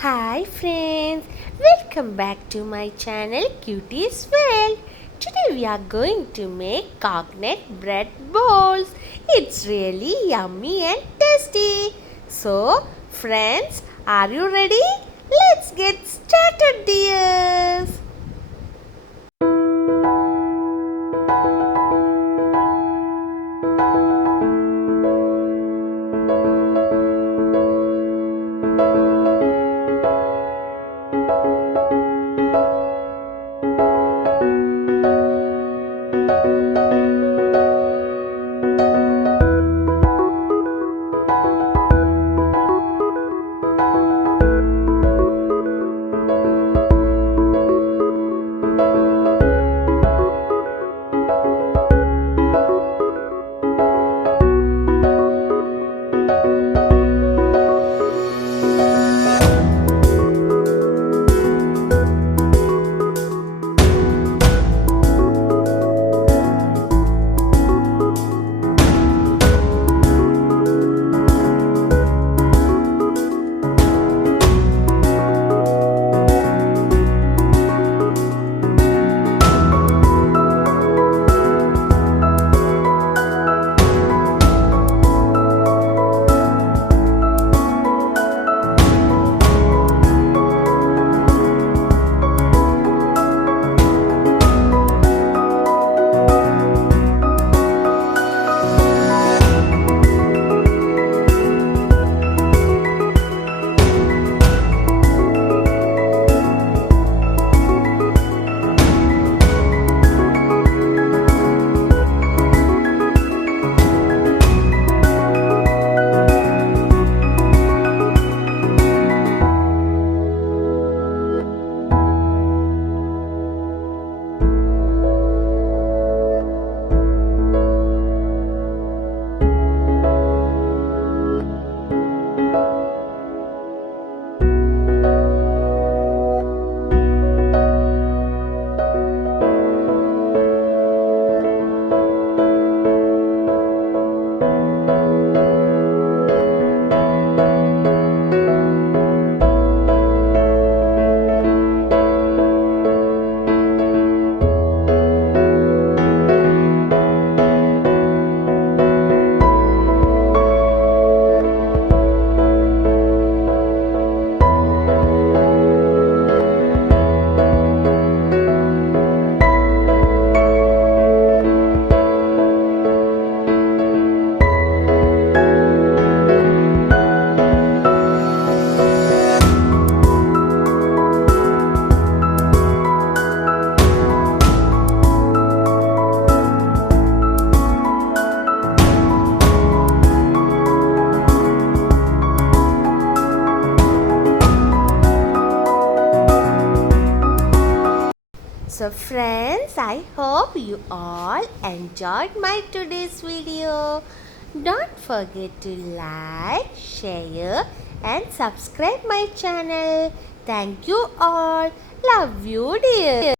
Hi friends, welcome back to my channel Cutie's World. Today we are going to make coconut bread balls. It's really yummy and tasty. So friends, are you ready? Let's get started dears. So friends, I hope you all enjoyed my today's video. Don't forget to like, share and subscribe my channel. Thank you all. Love you dear.